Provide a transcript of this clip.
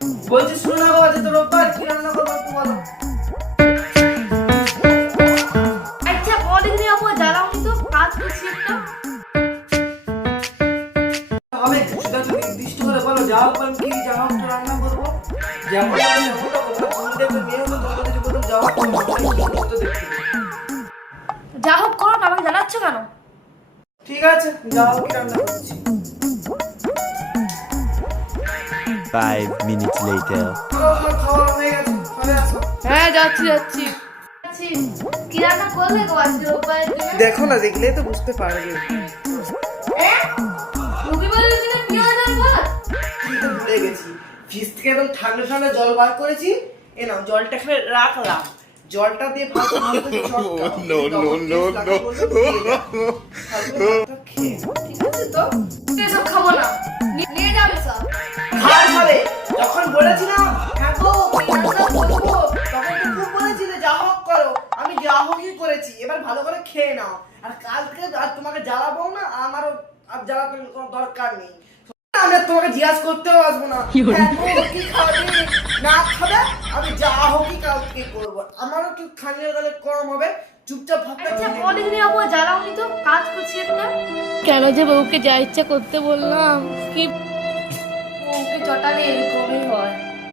বলছি শুনে না গো, আজকে তো রোববার, কি রান্না করবো একটু বলো। আচ্ছা কদিন আপু জ্বালাওনি তো, কাজ করছি একটা। হবে সেটা তো নির্দিষ্ট করে বলো, যা হোক আমি কি যা হোক তো রান্না করবো, যেমন মেয়ে হলো তোমার কিছু বলতাম, যা হোক তো দেখতে। যা হোক করো না, আমাকে জানাচ্ছ কেন? ঠিক আছে, যা হোক কি রান্না করছি। 5 minutes later. খাওয়া হয়ে গেছে, খাবে আসো। হ্যাঁ যাচ্ছি যাচ্ছি। কি রান্না করলে গো আজকে রোববারের দিনে? দেখো না, দেখলেই তো বুঝতে পারবে। রবিবারের দিনে পেঁয়াজ আর ভাত? আমি তো ভুলে গেছি, ফ্রিজ থেকে একদম ঠান্ডা ঠান্ডা জল বার করেছি, এ নাও জলটা এখানে রাখলাম, জলটা দিয়ে ভাত No, no, no, no. ঠিক আছে তো, এসব খাবো না, নিয়ে যাবে সব। খাওয়া খাবে, যখন বলেছিলাম হ্যাঁ গো কি রান্না করবো, তখন তো খুব বলেছিলে যা হোক করো, আমি যা হোকই করেছি, এবার ভালো করে খেয়ে নাও। আর কালকে আর তোমাকে জ্বালাবো না, আমারও আর জ্বালানোর কোনো দরকার নেই। আমি আর তোমাকে জিজ্ঞাসা করতেও আসবো না, হ্যাঁ গো কি খাবে না খাবে, আমি যা হোকই কালকে করবো, আমারও একটু খানির গেলে কম হবে, চুপচাপ ভাবতে। আচ্ছা কদিন আপু জ্বালাওনি তো, কাজ করছি একটা। কেন যে বউকে যা ইচ্ছা করতে বললাম, কি বউকে চটালে এরকমই হয়।